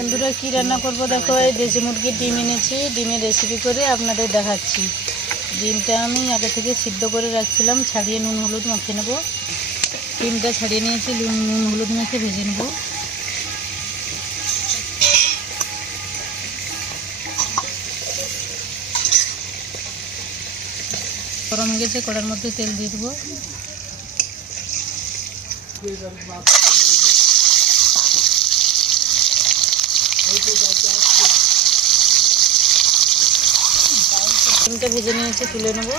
বন্ধুরা কি রান্না করব দেখো, এই দেশি মুরগির ডিম এনেছি। ডিমের রেসিপি করে আপনাদের দেখাচ্ছি। ডিমটা আমি আগে থেকে সিদ্ধ করে রাখছিলাম, ছাড়িয়ে নুন হলুদ মাখিয়ে নেব। ডিমটা ছাড়িয়ে নিয়েছি, নুন হলুদ মেখে ভেজে নেব। গরম হয়ে গেছে, কড়ার মধ্যে তেল দিয়ে দেবো। ডিমটা ভেজে নিয়েছি, তুলে নেব।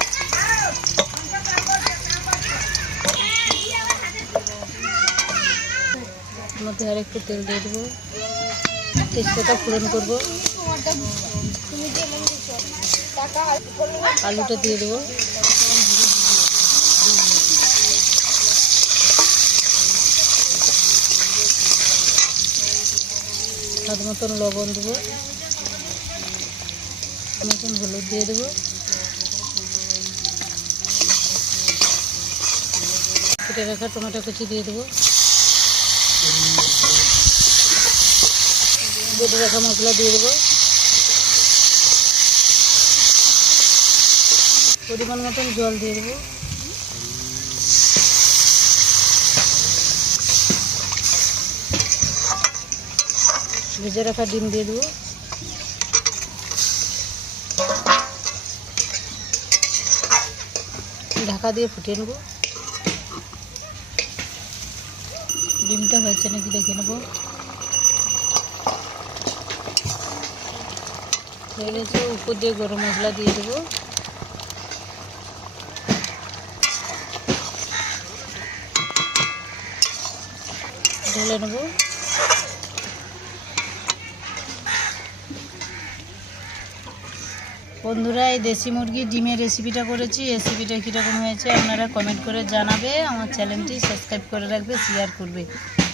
মধ্যে আর একটু তেল দিয়ে দেবো, তেজপাতা ফোড়ন করবো, আলুটা দিয়ে দেবো, স্বাদ মতন লবণ দেবো, মতন হলুদ দিয়ে দেবো, কেটে রাখা টমেটো কুচি দিয়ে দেবো, বেটে রাখা মশলা দিয়ে দেবো, পরিমাণ মতন জল দিয়ে দেবো, ভেজে রাখা ডিম দিয়ে দেবো, ঢাকা দিয়ে ফুটিয়ে নেব। ডিমটা হয়েছে নাকি দেখে নেব। হয়ে গেছে, উপর দিয়ে গরম মশলা দিয়ে দেবো, ঢেলে নেব। বন্ধুরা, এই দেশি মুরগির ডিমের রেসিপিটা করেছি। রেসিপিটা কীরকম হয়েছে আপনারা কমেন্ট করে জানাবে। আমার চ্যানেলটি সাবস্ক্রাইব করে রাখবে, শেয়ার করবে।